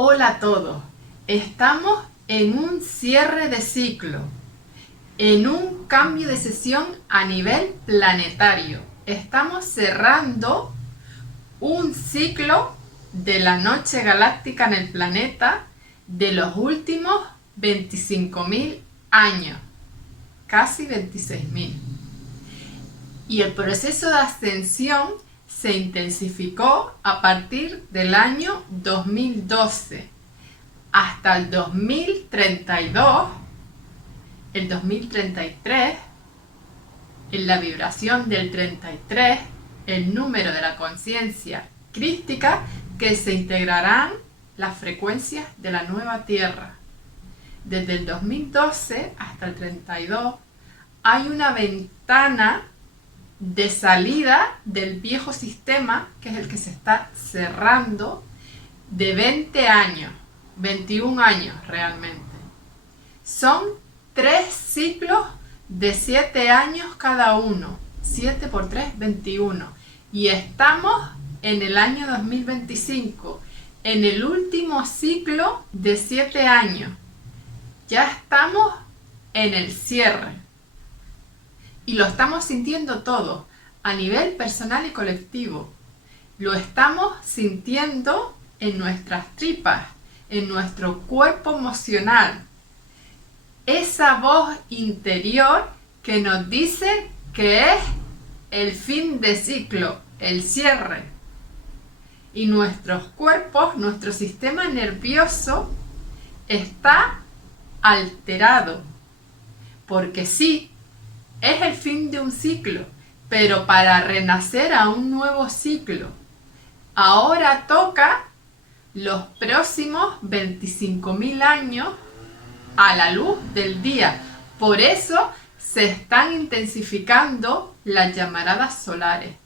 Hola a todos, estamos en un cierre de ciclo, en un cambio de sesión a nivel planetario. Estamos cerrando un ciclo de la noche galáctica en el planeta de los últimos 25.000 años, casi 26.000. Y el proceso de ascensión se intensificó a partir del año 2012 hasta el 2032, el 2033, en la vibración del 33, el número de la conciencia crística, que se integrarán las frecuencias de la nueva Tierra. Desde el 2012 hasta el 32 hay una ventana de salida del viejo sistema, que es el que se está cerrando, de 20 años, 21 años realmente. Son 3 ciclos de 7 años cada uno, 7 por 3, 21. Y estamos en el año 2025, en el último ciclo de 7 años. Ya estamos en el cierre. Y lo estamos sintiendo todo, a nivel personal y colectivo. Lo estamos sintiendo en nuestras tripas, en nuestro cuerpo emocional. Esa voz interior que nos dice que es el fin de ciclo, el cierre. Y nuestros cuerpos, nuestro sistema nervioso está alterado. Porque sí, es el fin de un ciclo, pero para renacer a un nuevo ciclo. Ahora toca los próximos 25.000 años a la luz del día. Por eso se están intensificando las llamaradas solares.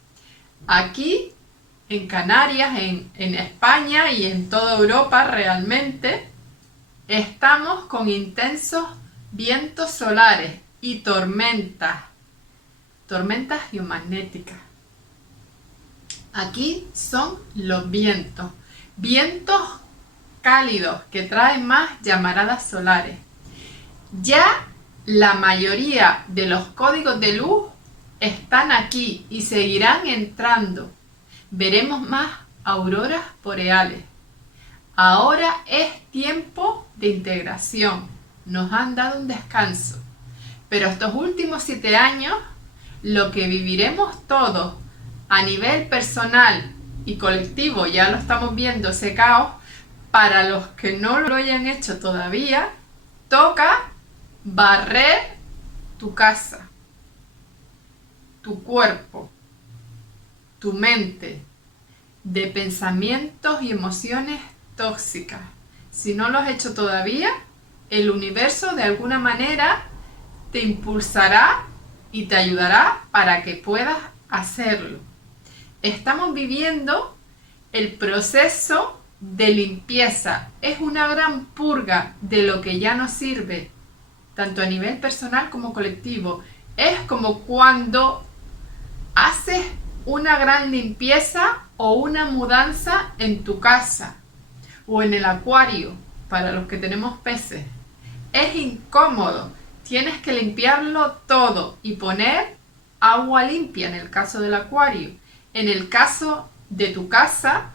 Aquí en Canarias, en España y en toda Europa realmente, estamos con intensos vientos solares y tormentas geomagnéticas. Aquí son los vientos cálidos que traen más llamaradas solares. Ya la mayoría de los códigos de luz están aquí y seguirán entrando. Veremos más auroras boreales. Ahora es tiempo de integración. Nos han dado un descanso. Pero estos últimos 7 años, lo que viviremos todos a nivel personal y colectivo, ya lo estamos viendo, ese caos. Para los que no lo hayan hecho todavía, toca barrer tu casa, tu cuerpo, tu mente, de pensamientos y emociones tóxicas. Si no lo has hecho todavía, el universo de alguna manera te impulsará y te ayudará para que puedas hacerlo. Estamos viviendo el proceso de limpieza. Es una gran purga de lo que ya no sirve, tanto a nivel personal como colectivo. Es como cuando haces una gran limpieza o una mudanza en tu casa o en el acuario, para los que tenemos peces. Es incómodo. Tienes que limpiarlo todo y poner agua limpia en el caso del acuario. En el caso de tu casa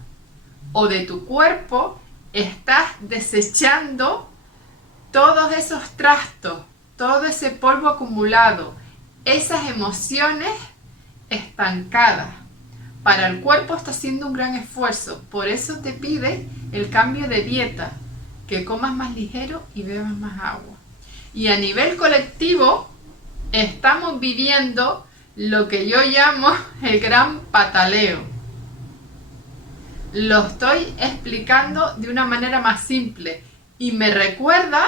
o de tu cuerpo, estás desechando todos esos trastos, todo ese polvo acumulado, esas emociones estancadas. Para el cuerpo está haciendo un gran esfuerzo, por eso te pide el cambio de dieta, que comas más ligero y bebas más agua. Y a nivel colectivo estamos viviendo lo que yo llamo el gran pataleo. Lo estoy explicando de una manera más simple y me recuerda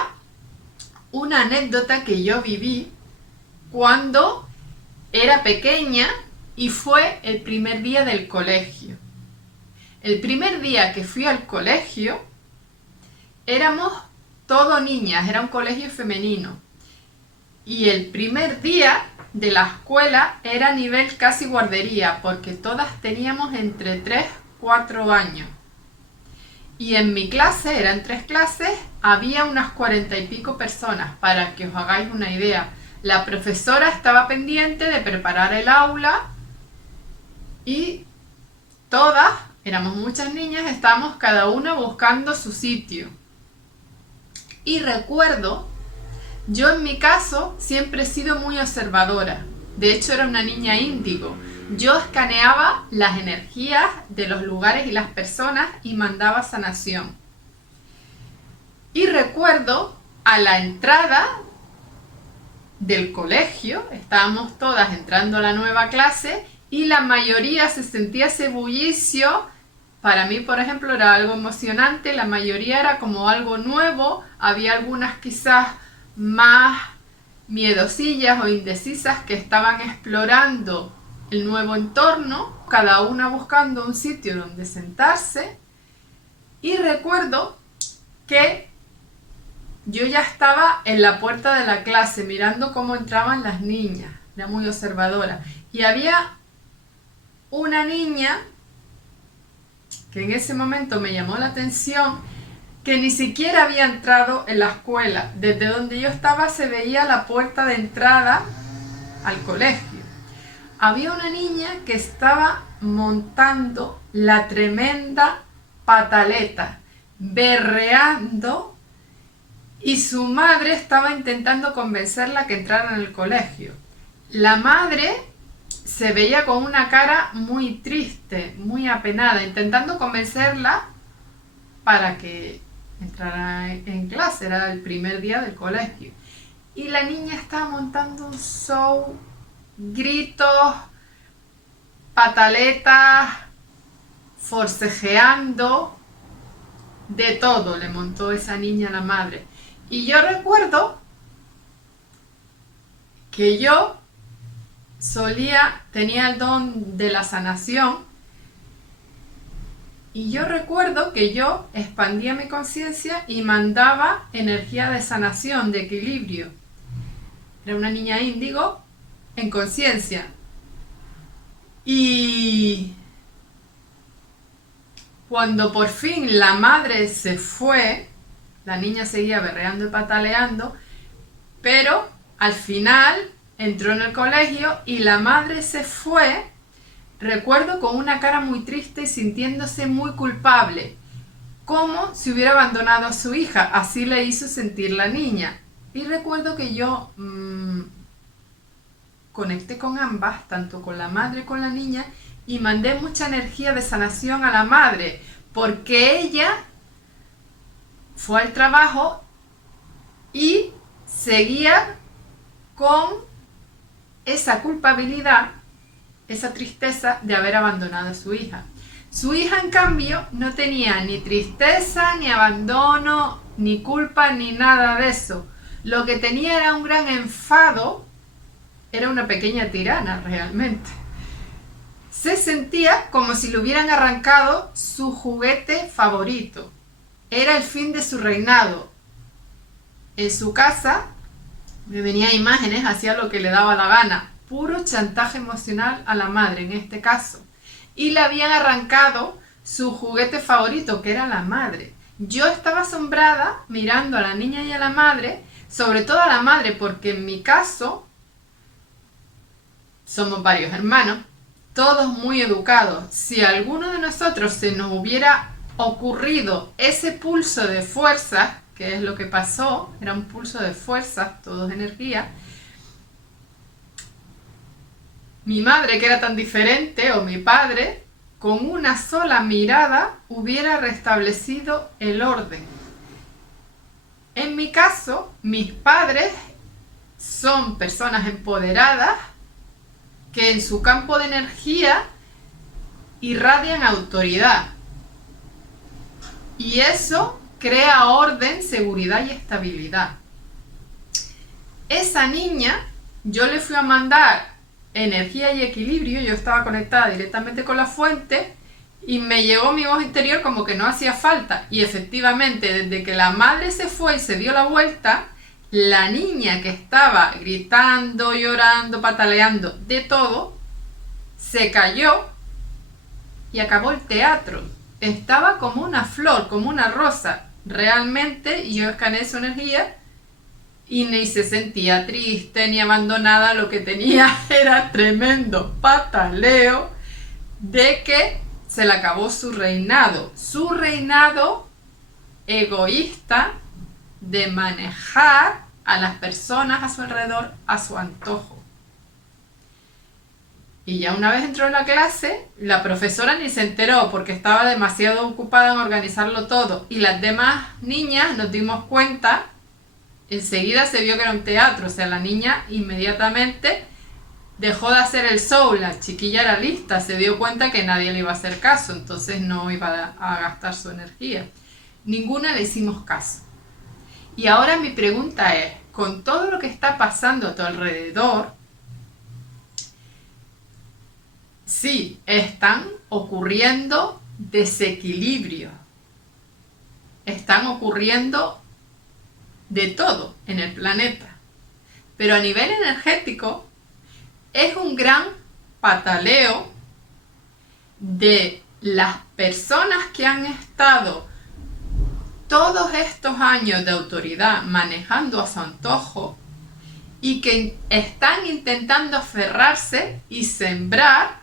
una anécdota que yo viví cuando era pequeña y fue el primer día del colegio. El primer día que fui al colegio éramos todo niñas, era un colegio femenino. Y el primer día de la escuela era a nivel casi guardería, porque todas teníamos entre 3 y 4 años. Y en mi clase, eran 3 clases, había unas 40 y pico personas, para que os hagáis una idea. La profesora estaba pendiente de preparar el aula y todas, éramos muchas niñas, estábamos cada una buscando su sitio. Y recuerdo, yo en mi caso siempre he sido muy observadora. De hecho, era una niña índigo. Yo escaneaba las energías de los lugares y las personas y mandaba sanación. Y recuerdo a la entrada del colegio, estábamos todas entrando a la nueva clase y la mayoría se sentía ese bullicio. Para mí, por ejemplo, era algo emocionante, la mayoría era como algo nuevo, había algunas quizás más miedosillas o indecisas que estaban explorando el nuevo entorno, cada una buscando un sitio donde sentarse. Y recuerdo que yo ya estaba en la puerta de la clase mirando cómo entraban las niñas, era muy observadora. Y había una niña que en ese momento me llamó la atención, que ni siquiera había entrado en la escuela. Desde donde yo estaba se veía la puerta de entrada al colegio. Había una niña que estaba montando la tremenda pataleta, berreando, y su madre estaba intentando convencerla que entrara en el colegio. La madre se veía con una cara muy triste, muy apenada, intentando convencerla para que entrara en clase. Era el primer día del colegio. Y la niña estaba montando un show, gritos, pataletas, forcejeando, de todo le montó esa niña a la madre. Y yo recuerdo que yo tenía el don de la sanación, y yo recuerdo que yo expandía mi conciencia y mandaba energía de sanación, de equilibrio. Era una niña índigo en conciencia. Y cuando por fin la madre se fue, la niña seguía berreando y pataleando, pero al final entró en el colegio y la madre se fue, recuerdo, con una cara muy triste y sintiéndose muy culpable, como si hubiera abandonado a su hija. Así le hizo sentir la niña. Y recuerdo que yo conecté con ambas, tanto con la madre como con la niña, y mandé mucha energía de sanación a la madre, porque ella fue al trabajo y seguía con esa culpabilidad, esa tristeza de haber abandonado a su hija. Su hija, en cambio, no tenía ni tristeza, ni abandono, ni culpa, ni nada de eso. Lo que tenía era un gran enfado, era una pequeña tirana realmente. Se sentía como si le hubieran arrancado su juguete favorito. Era el fin de su reinado. En su casa me venían imágenes, hacía lo que le daba la gana. Puro chantaje emocional a la madre en este caso. Y le habían arrancado su juguete favorito, que era la madre. Yo estaba asombrada mirando a la niña y a la madre, sobre todo a la madre, porque en mi caso somos varios hermanos, todos muy educados. Si a alguno de nosotros se nos hubiera ocurrido ese pulso de fuerza, que es lo que pasó, era un pulso de fuerza, todo es energía, mi madre, que era tan diferente, o mi padre, con una sola mirada hubiera restablecido el orden. En mi caso, mis padres son personas empoderadas que en su campo de energía irradian autoridad. Y eso crea orden, seguridad y estabilidad. Esa niña, yo le fui a mandar energía y equilibrio, yo estaba conectada directamente con la fuente y me llegó mi voz interior como que no hacía falta. Y efectivamente, desde que la madre se fue y se dio la vuelta, la niña que estaba gritando, llorando, pataleando, de todo, se cayó y acabó el teatro. estaba como una flor, como una rosa. Realmente yo escaneé su energía y ni se sentía triste ni abandonada. Lo que tenía era tremendo pataleo de que se le acabó su reinado egoísta de manejar a las personas a su alrededor a su antojo. Y ya una vez entró en la clase, la profesora ni se enteró porque estaba demasiado ocupada en organizarlo todo. Y las demás niñas nos dimos cuenta, enseguida se vio que era un teatro. O sea, la niña inmediatamente dejó de hacer el show. La chiquilla era lista, se dio cuenta que nadie le iba a hacer caso. Entonces no iba a gastar su energía. Ninguna le hicimos caso. Y ahora mi pregunta es, con todo lo que está pasando a tu alrededor, sí, están ocurriendo desequilibrios, están ocurriendo de todo en el planeta, pero a nivel energético es un gran pataleo de las personas que han estado todos estos años de autoridad manejando a su antojo y que están intentando aferrarse y sembrar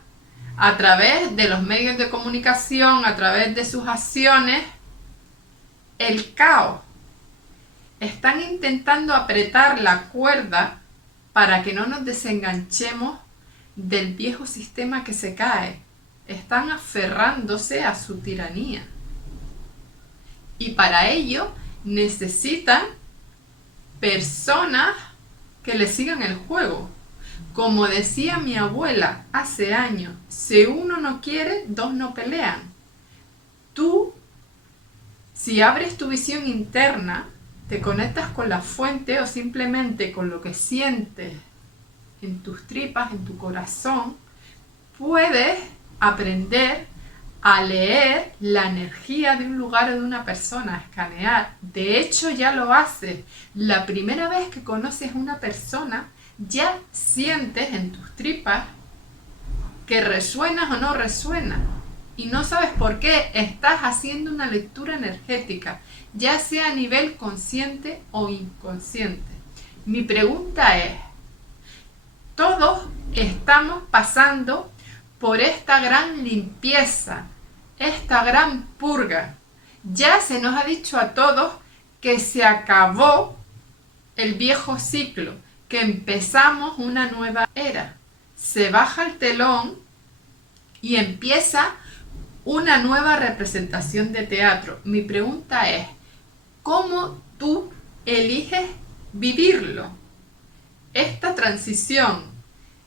a través de los medios de comunicación, a través de sus acciones, el caos. Están intentando apretar la cuerda para que no nos desenganchemos del viejo sistema que se cae. Están aferrándose a su tiranía. Y para ello necesitan personas que le sigan el juego. Como decía mi abuela hace años, si uno no quiere, dos no pelean. Tú, si abres tu visión interna, te conectas con la fuente o simplemente con lo que sientes en tus tripas, en tu corazón, puedes aprender a leer la energía de un lugar o de una persona, a escanear. De hecho, ya lo haces. La primera vez que conoces a una persona, ya sientes en tus tripas que resuenas o no resuena. Y no sabes por qué. Estás haciendo una lectura energética, ya sea a nivel consciente o inconsciente. Mi pregunta es, todos estamos pasando por esta gran limpieza, esta gran purga. Ya se nos ha dicho a todos que se acabó el viejo ciclo, que empezamos una nueva era. Se baja el telón y empieza una nueva representación de teatro. Mi pregunta es, ¿cómo tú eliges vivirlo? Esta transición,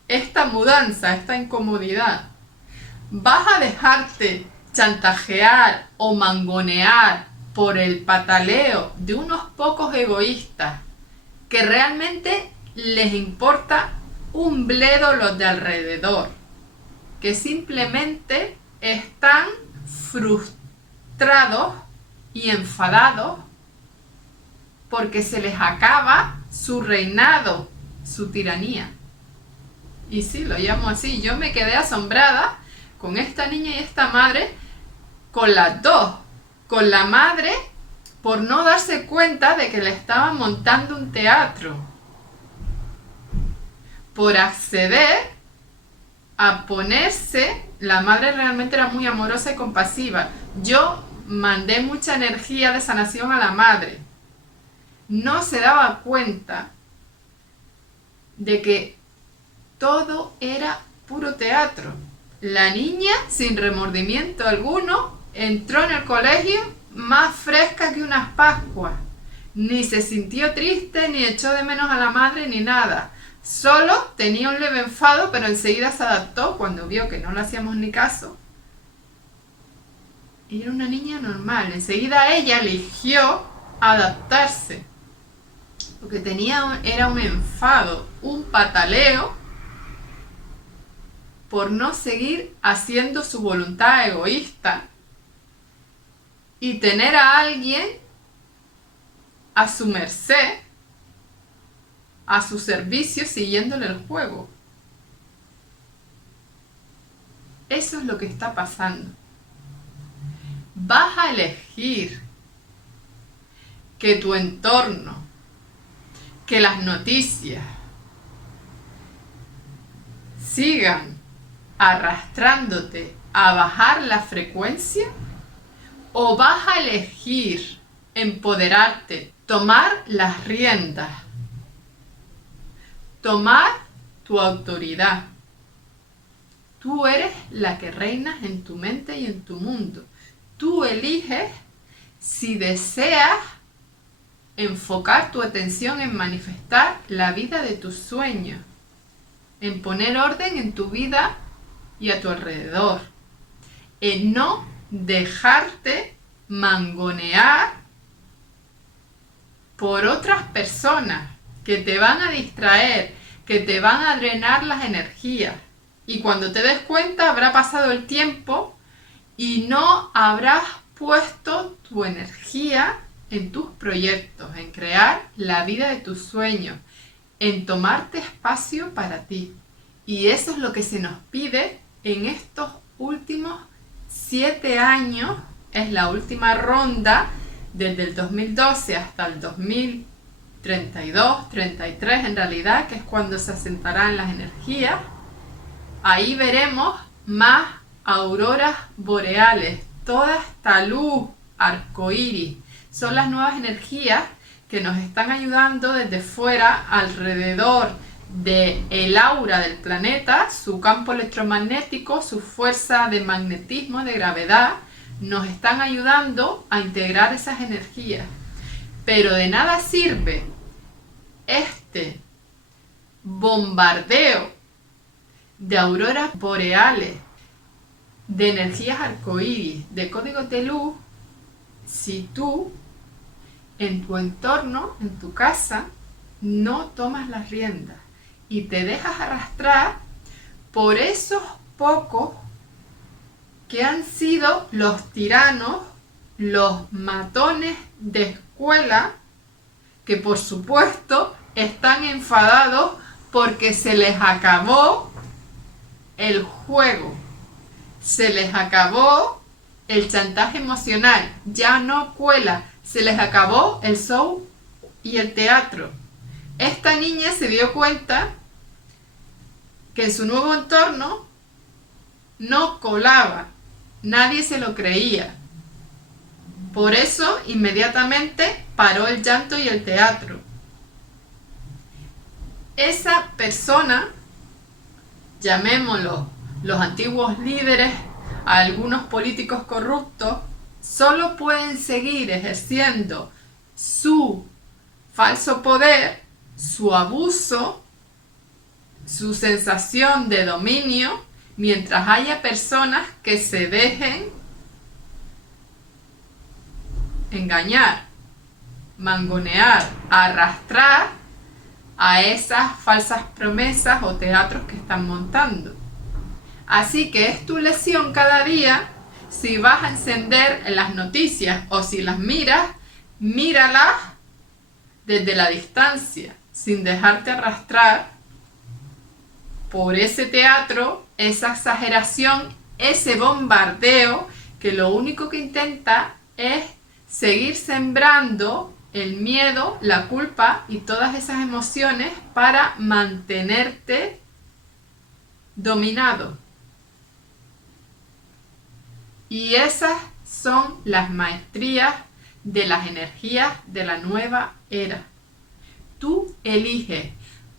esta mudanza, esta incomodidad. ¿Vas a dejarte chantajear o mangonear por el pataleo de unos pocos egoístas que realmente les importa un bledo los de alrededor, que simplemente están frustrados y enfadados porque se les acaba su reinado, su tiranía? Y sí, lo llamo así. Yo me quedé asombrada con esta niña y esta madre, con las dos. Con la madre por no darse cuenta de que le estaban montando un teatro, por acceder a ponerse. La madre realmente era muy amorosa y compasiva. Yo mandé mucha energía de sanación a la madre. No se daba cuenta de que todo era puro teatro. La niña, sin remordimiento alguno, entró en el colegio más fresca que unas Pascuas. Ni se sintió triste, ni echó de menos a la madre, ni nada. Solo tenía un leve enfado, pero enseguida se adaptó cuando vio que no le hacíamos ni caso. Y era una niña normal. Enseguida ella eligió adaptarse. Lo que tenía era un enfado, un pataleo por no seguir haciendo su voluntad egoísta y tener a alguien a su merced, a su servicio, siguiéndole el juego. Eso es lo que está pasando. vas a elegir que tu entorno, que las noticias sigan arrastrándote a bajar la frecuencia, o vas a elegir empoderarte, tomar las riendas, tomar tu autoridad. Tú eres la que reinas en tu mente y en tu mundo. Tú eliges si deseas enfocar tu atención en manifestar la vida de tus sueños, en poner orden en tu vida y a tu alrededor, en no dejarte mangonear por otras personas que te van a distraer, que te van a drenar las energías. Y cuando te des cuenta habrá pasado el tiempo y no habrás puesto tu energía en tus proyectos, en crear la vida de tus sueños, en tomarte espacio para ti. Y eso es lo que se nos pide en estos últimos 7 años. Es la última ronda desde el 2012 hasta el 2032, 33 en realidad, que es cuando se asentarán las energías. Ahí veremos más auroras boreales, toda esta luz arcoíris. Son las nuevas energías que nos están ayudando desde fuera, alrededor del aura del planeta, su campo electromagnético, su fuerza de magnetismo, de gravedad, nos están ayudando a integrar esas energías. Pero de nada sirve este bombardeo de auroras boreales, de energías arcoíris, de códigos de luz, si tú en tu entorno, en tu casa, no tomas las riendas y te dejas arrastrar por esos pocos que han sido los tiranos, los matones de escuela, que por supuesto están enfadados porque se les acabó el juego, se les acabó el chantaje emocional, ya no cuela, se les acabó el show y el teatro. Esta niña se dio cuenta que en su nuevo entorno no colaba, nadie se lo creía. Por eso inmediatamente paró el llanto y el teatro. Esa persona, llamémoslo los antiguos líderes, algunos políticos corruptos, solo pueden seguir ejerciendo su falso poder, su abuso, su sensación de dominio, mientras haya personas que se dejen engañar, mangonear, arrastrar a esas falsas promesas o teatros que están montando. Así que es tu lección cada día, si vas a encender las noticias o si las miras, míralas desde la distancia, sin dejarte arrastrar por ese teatro, esa exageración, ese bombardeo que lo único que intenta es seguir sembrando el miedo, la culpa y todas esas emociones para mantenerte dominado. Y esas son las maestrías de las energías de la nueva era. Tú eliges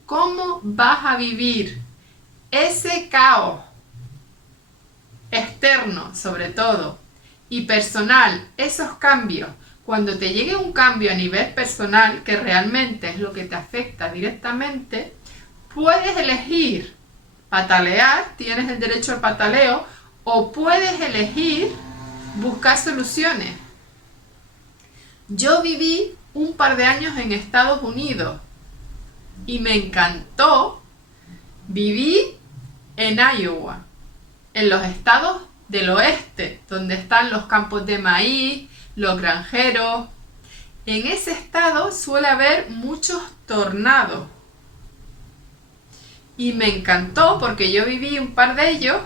cómo vas a vivir ese caos externo, sobre todo, y personal, esos cambios. Cuando te llegue un cambio a nivel personal, que realmente es lo que te afecta directamente, puedes elegir patalear, tienes el derecho al pataleo, o puedes elegir buscar soluciones. Yo viví un par de años en Estados Unidos y me encantó. Viví en Iowa, en los estados del oeste, donde están los campos de maíz, los granjeros. En ese estado suele haber muchos tornados. Y me encantó porque yo viví un par de ellos,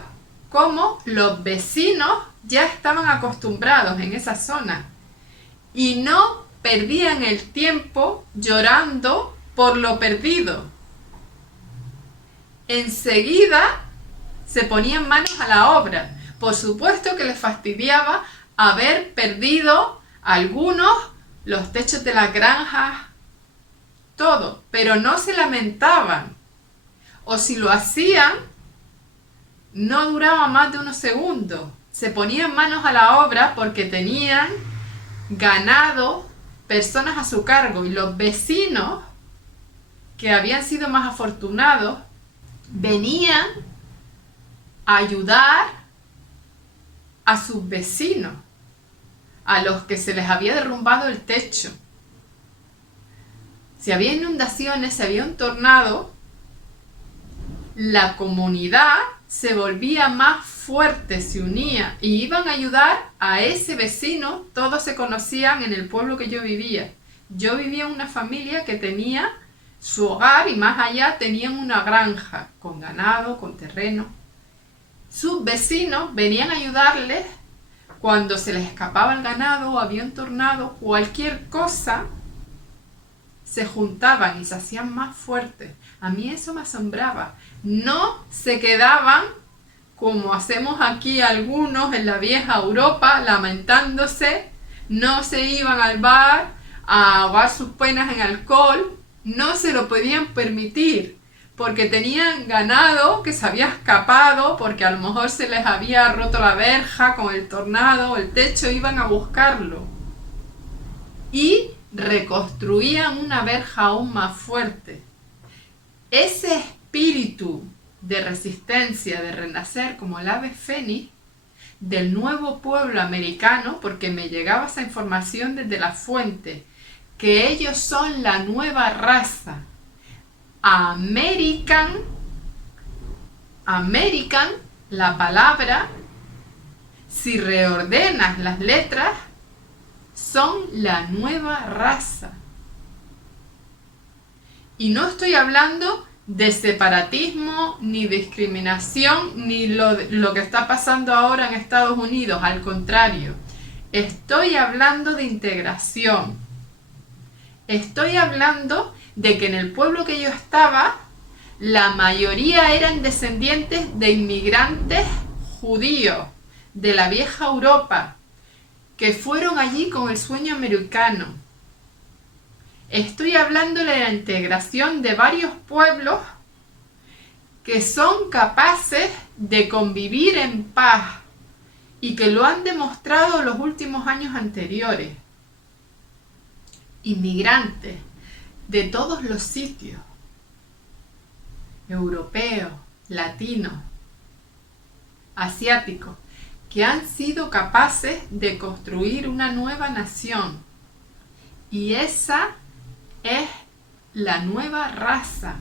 como los vecinos ya estaban acostumbrados en esa zona y no perdían el tiempo llorando por lo perdido. Enseguida se ponían manos a la obra. Por supuesto que les fastidiaba haber perdido algunos, los techos de las granjas, todo, pero no se lamentaban. O si lo hacían, no duraba más de unos segundos. Se ponían manos a la obra porque tenían ganado, personas a su cargo, y los vecinos que habían sido más afortunados venían a ayudar a sus vecinos, a los que se les había derrumbado el techo. Si había inundaciones, si había un tornado, la comunidad se volvía más fuerte, se unía y iban a ayudar a ese vecino. Todos se conocían en el pueblo que yo vivía. Yo vivía en una familia que tenía su hogar y más allá tenían una granja con ganado, con terreno. Sus vecinos venían a ayudarles cuando se les escapaba el ganado o había un tornado, cualquier cosa, se juntaban y se hacían más fuertes. A mí eso me asombraba. No se quedaban como hacemos aquí algunos en la vieja Europa, lamentándose, no se iban al bar a ahogar sus penas en alcohol, no se lo podían permitir, porque tenían ganado que se había escapado, porque a lo mejor se les había roto la verja con el tornado o el techo, iban a buscarlo. Y reconstruían una verja aún más fuerte. Ese espíritu de resistencia, de renacer como el ave fénix, del nuevo pueblo americano, porque me llegaba esa información desde la fuente, que ellos son la nueva raza. American, la palabra, si reordenas las letras, son la nueva raza. Y no estoy hablando de separatismo, ni discriminación, ni lo que está pasando ahora en Estados Unidos. Al contrario, estoy hablando de integración. Estoy hablando de que en el pueblo que yo estaba, la mayoría eran descendientes de inmigrantes judíos de la vieja Europa, que fueron allí con el sueño americano. Estoy hablando de la integración de varios pueblos que son capaces de convivir en paz y que lo han demostrado los últimos años anteriores. Inmigrantes de todos los sitios, europeos, latinos, asiáticos, que han sido capaces de construir una nueva nación. Y esa es la nueva raza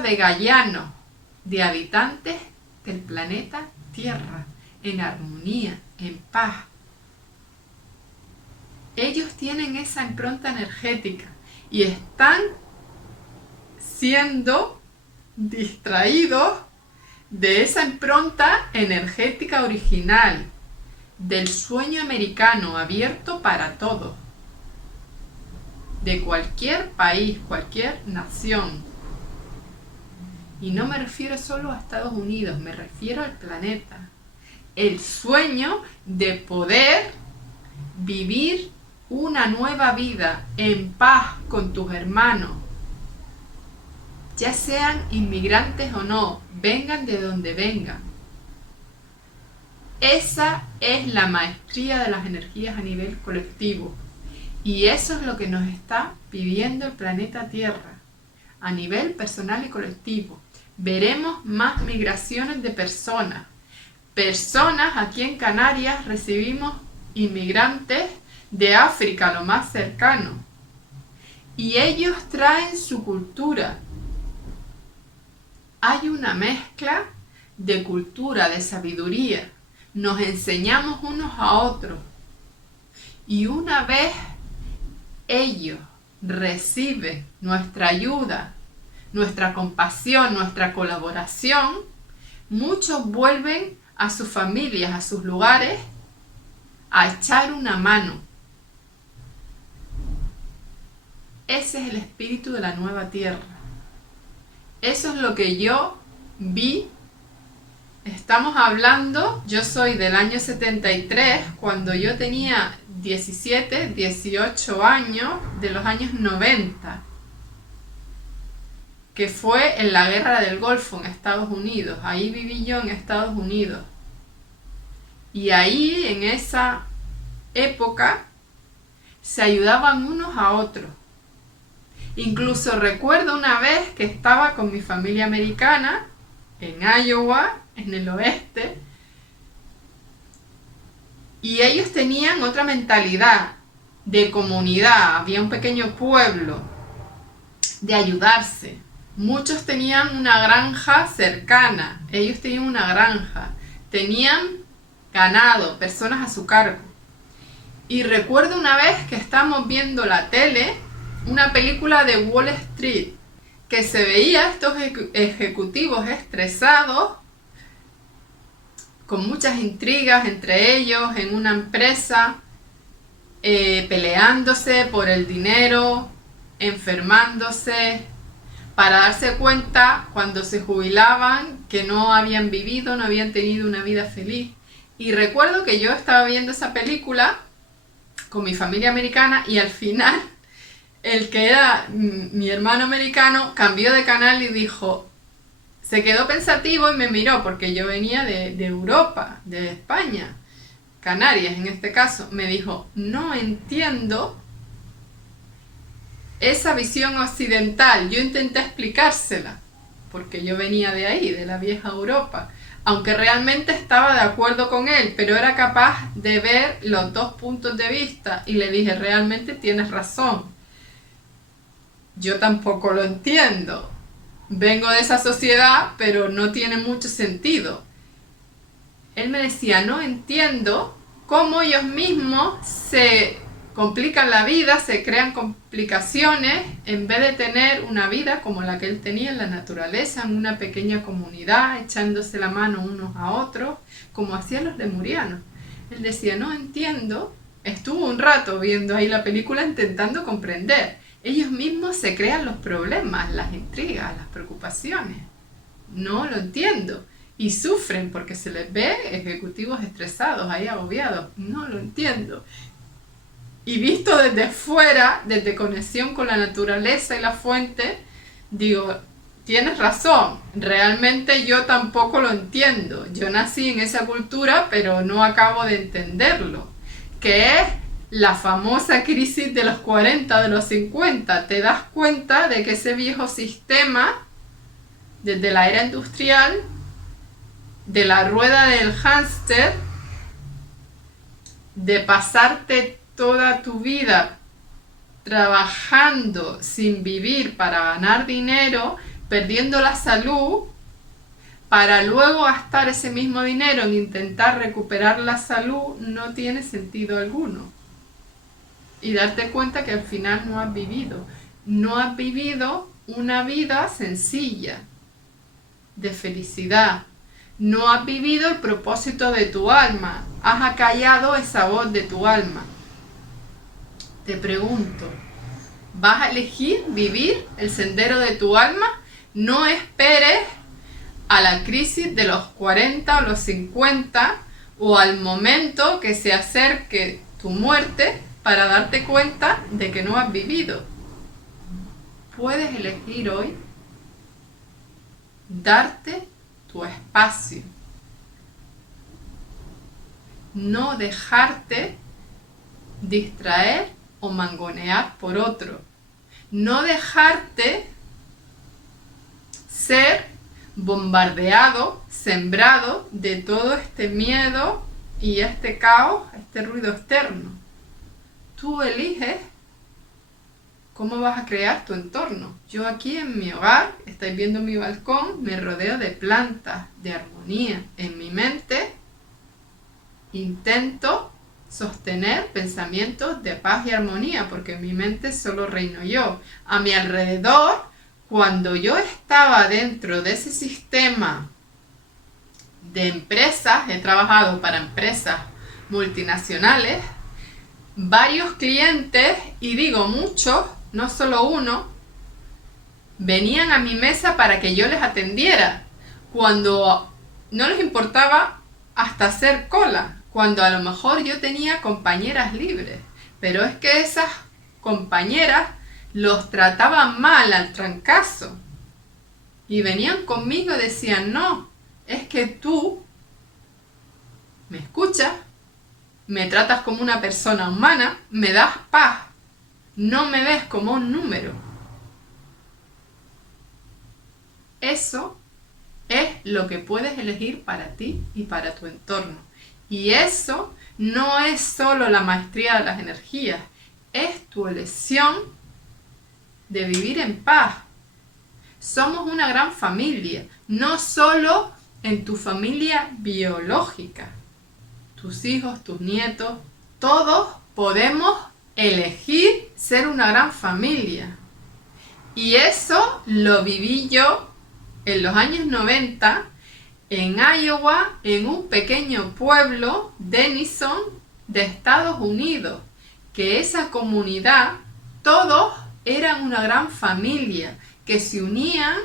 de gallanos, de habitantes del planeta Tierra, en armonía, en paz. Ellos tienen esa impronta energética y están siendo distraídos de esa impronta energética original, del sueño americano abierto para todos, de cualquier país, cualquier nación. Y no me refiero solo a Estados Unidos, me refiero al planeta. El sueño de poder vivir una nueva vida en paz con tus hermanos, ya sean inmigrantes o no, vengan de donde vengan. Esa es la maestría de las energías a nivel colectivo. Y eso es lo que nos está pidiendo el planeta Tierra, a nivel personal y colectivo. Veremos más migraciones de personas. Personas, aquí en Canarias recibimos inmigrantes de África, lo más cercano. Y ellos traen su cultura. Hay una mezcla de cultura, de sabiduría. Nos enseñamos unos a otros. Y una vez ellos reciben nuestra ayuda, nuestra compasión, nuestra colaboración, muchos vuelven a sus familias, a sus lugares, a echar una mano. Ese es el espíritu de la nueva tierra. Eso es lo que yo vi. Estamos hablando, yo soy del año 73, cuando yo tenía 17, 18 años, de los años 90, que fue en la guerra del Golfo en Estados Unidos. Ahí viví yo en Estados Unidos. Y ahí, en esa época, se ayudaban unos a otros. Incluso recuerdo una vez que estaba con mi familia americana en Iowa, en el oeste, y ellos tenían otra mentalidad de comunidad. Había un pequeño pueblo de ayudarse. Muchos tenían una granja cercana, ellos tenían una granja, tenían ganado, personas a su cargo. Y recuerdo una vez que estábamos viendo la tele, una película de Wall Street, que se veía a estos ejecutivos estresados, con muchas intrigas entre ellos en una empresa, peleándose por el dinero, enfermándose, para darse cuenta cuando se jubilaban que no habían vivido, no habían tenido una vida feliz. Y recuerdo que yo estaba viendo esa película con mi familia americana y al final el que era mi hermano americano cambió de canal y dijo, se quedó pensativo y me miró porque yo venía de Europa, de España, Canarias en este caso. Me dijo, no entiendo esa visión occidental. Yo intenté explicársela porque yo venía de ahí, de la vieja Europa, aunque realmente estaba de acuerdo con él, pero era capaz de ver los dos puntos de vista y le dije, realmente tienes razón, yo tampoco lo entiendo, vengo de esa sociedad, pero no tiene mucho sentido. Él me decía, no entiendo cómo ellos mismos se complican la vida, se crean complicaciones en vez de tener una vida como la que él tenía en la naturaleza, en una pequeña comunidad, echándose la mano unos a otros, como hacían los lemurianos. Él decía, no entiendo, estuvo un rato viendo ahí la película intentando comprender. Ellos mismos se crean los problemas, las intrigas, las preocupaciones. No lo entiendo. Y sufren porque se les ve ejecutivos estresados, ahí agobiados. No lo entiendo. Y visto desde fuera, desde conexión con la naturaleza y la fuente, digo, tienes razón, realmente yo tampoco lo entiendo. Yo nací en esa cultura, pero no acabo de entenderlo. Que es la famosa crisis de los 40, de los 50. Te das cuenta de que ese viejo sistema, desde la era industrial, de la rueda del hámster, de pasarte toda tu vida trabajando sin vivir para ganar dinero, perdiendo la salud, para luego gastar ese mismo dinero en intentar recuperar la salud, no tiene sentido alguno. Y darte cuenta que al final no has vivido una vida sencilla, de felicidad. No has vivido el propósito de tu alma, has acallado esa voz de tu alma. Te pregunto, ¿vas a elegir vivir el sendero de tu alma? No esperes a la crisis de los 40 o los 50 o al momento que se acerque tu muerte para darte cuenta de que no has vivido. Puedes elegir hoy darte tu espacio, no dejarte distraer o mangonear por otro, no dejarte ser bombardeado, sembrado de todo este miedo y este caos, este ruido externo. Tú eliges cómo vas a crear tu entorno. Yo aquí en mi hogar, estáis viendo mi balcón, me rodeo de plantas, de armonía. En mi mente intento sostener pensamientos de paz y armonía, porque en mi mente solo reino yo. A mi alrededor, cuando yo estaba dentro de ese sistema de empresas, he trabajado para empresas multinacionales, varios clientes, y digo muchos, no solo uno, venían a mi mesa para que yo les atendiera, cuando no les importaba hasta hacer cola, cuando a lo mejor yo tenía compañeras libres, pero es que esas compañeras los trataban mal al trancazo y venían conmigo y decían, no, es que tú me escuchas, me tratas como una persona humana, me das paz, no me ves como un número. Eso es lo que puedes elegir para ti y para tu entorno. Y eso no es solo la maestría de las energías, es tu elección de vivir en paz. Somos una gran familia, no solo en tu familia biológica. Tus hijos, tus nietos, todos podemos elegir ser una gran familia. Y eso lo viví yo en los años 90 en Iowa, en un pequeño pueblo, Denison, de Estados Unidos, que esa comunidad, todos eran una gran familia, que se unían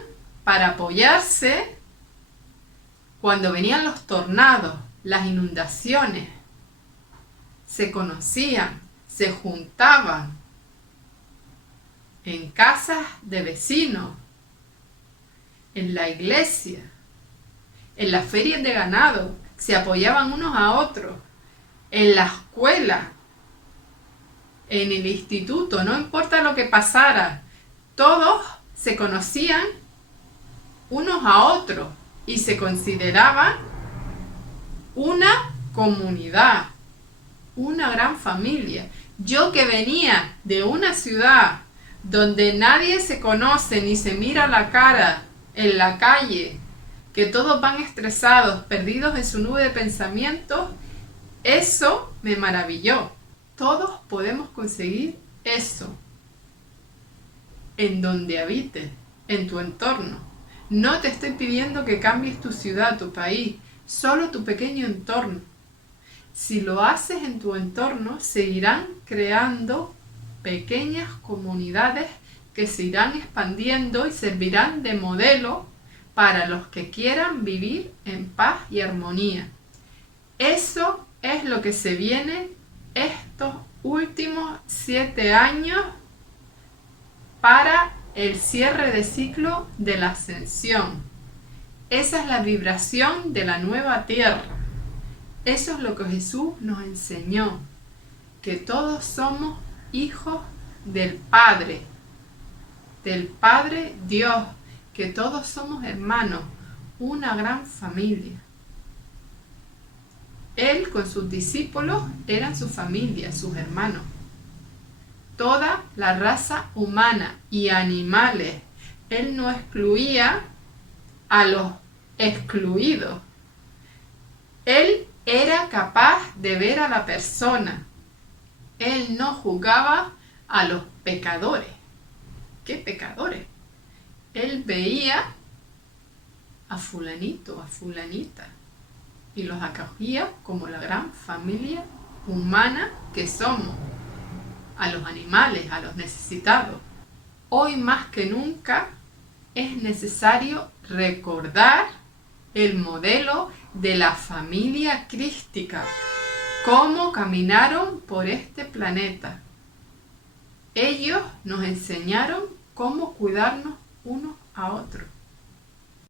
para apoyarse cuando venían los tornados, las inundaciones. Se conocían, se juntaban en casas de vecinos, en la iglesia, en las ferias de ganado, se apoyaban unos a otros, en la escuela, en el instituto, no importa lo que pasara, todos se conocían unos a otros y se consideraban una comunidad, una gran familia. Yo que venía de una ciudad donde nadie se conoce ni se mira la cara en la calle, que todos van estresados, perdidos en su nube de pensamientos, eso me maravilló. Todos podemos conseguir eso en donde habites, en tu entorno. No te estoy pidiendo que cambies tu ciudad, tu país, solo tu pequeño entorno. Si lo haces en tu entorno, se irán creando pequeñas comunidades que se irán expandiendo y servirán de modelo para los que quieran vivir en paz y armonía. Eso es lo que se viene estos últimos 7 años para el cierre de ciclo de la ascensión. Esa es la vibración de la nueva tierra. Eso es lo que Jesús nos enseñó, que todos somos hijos del Padre Dios, que todos somos hermanos, una gran familia. Él con sus discípulos eran su familia, sus hermanos. Toda la raza humana y animales. Él no excluía a los excluidos. Él era capaz de ver a la persona. Él no juzgaba a los pecadores. ¿Qué pecadores? Él veía a fulanito, a fulanita, y los acogía como la gran familia humana que somos, a los animales, a los necesitados. Hoy más que nunca es necesario recordar el modelo de la familia crística, cómo caminaron por este planeta. Ellos nos enseñaron cómo cuidarnos unos a otros.